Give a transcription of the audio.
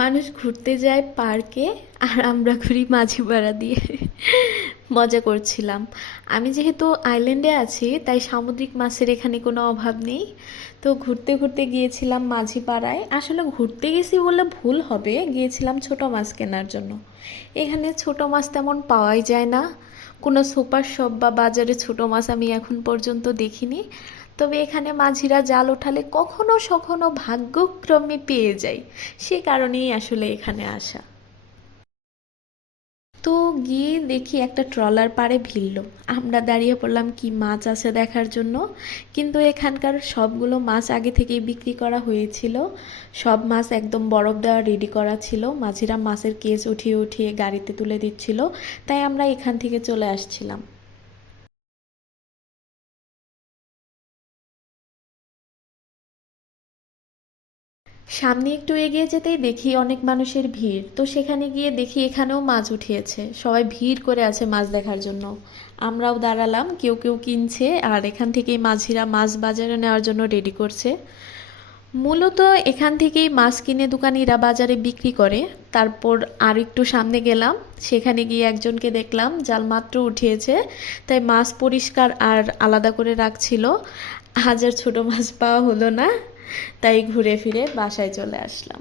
মানুষ ঘুরতে যায় পার্কে আর আমরা ঘুরি মাঝিপাড়া দিয়ে। মজা করছিলাম। আমি যেহেতু আইল্যান্ডে আছি তাই সামুদ্রিক মাছের এখানে কোনো অভাব নেই। তো ঘুরতে ঘুরতে গিয়েছিলাম মাঝিপাড়ায়, আসলে ঘুরতে গেছি বলে ভুল হবে, গিয়েছিলাম ছোট মাছ কেনার জন্য। এখানে ছোট মাছ তেমন পাওয়াই যায় না, কোনো সুপার শপ বা বাজারে ছোট মাছ আমি এখন পর্যন্ত দেখিনি। তবে এখানে মাঝিরা জাল ওঠালে কখনো সখনো ভাগ্যক্রমে পেয়ে যায়, সে কারণেই আসলে এখানে আসা। তো গিয়ে দেখি একটা ট্রলার পাড়ে ভিড়ল। আমরা দাঁড়িয়ে পড়লাম কি মাছ আছে দেখার জন্য। কিন্তু এখানকার সবগুলো মাছ আগে থেকেই বিক্রি করা হয়েছিল। সব মাছ একদম বরফ দেওয়া রেডি করা ছিল, মাঝিরা মাছের কেজ উঠিয়ে উঠিয়ে গাড়িতে তুলে দিচ্ছিল। তাই আমরা এখান থেকে চলে আসছিলাম। সামনে একটু এগিয়ে যেতেই দেখি অনেক মানুষের ভিড়, তো সেখানে গিয়ে দেখি এখানেও মাছ উঠিয়েছে, সবাই ভিড় করে আছে মাছ দেখার জন্য। আমরাও দাঁড়ালাম, কেউ কেউ কিনছে আর এখান থেকেই মাঝিরা মাছ বাজারে নেওয়ার জন্য রেডি করছে। মূলত এখান থেকেই মাছ কিনে দোকানিরা বাজারে বিক্রি করে। তারপর আর একটু সামনে গেলাম, সেখানে গিয়ে একজনকে দেখলাম জাল মাত্র উঠিয়েছে, তাই মাছ পরিষ্কার আর আলাদা করে রাখছিল। আজ আর ছোট মাছ পাওয়া হলো না, তাই ঘুরে ফিরে বাসায় চলে আসলাম।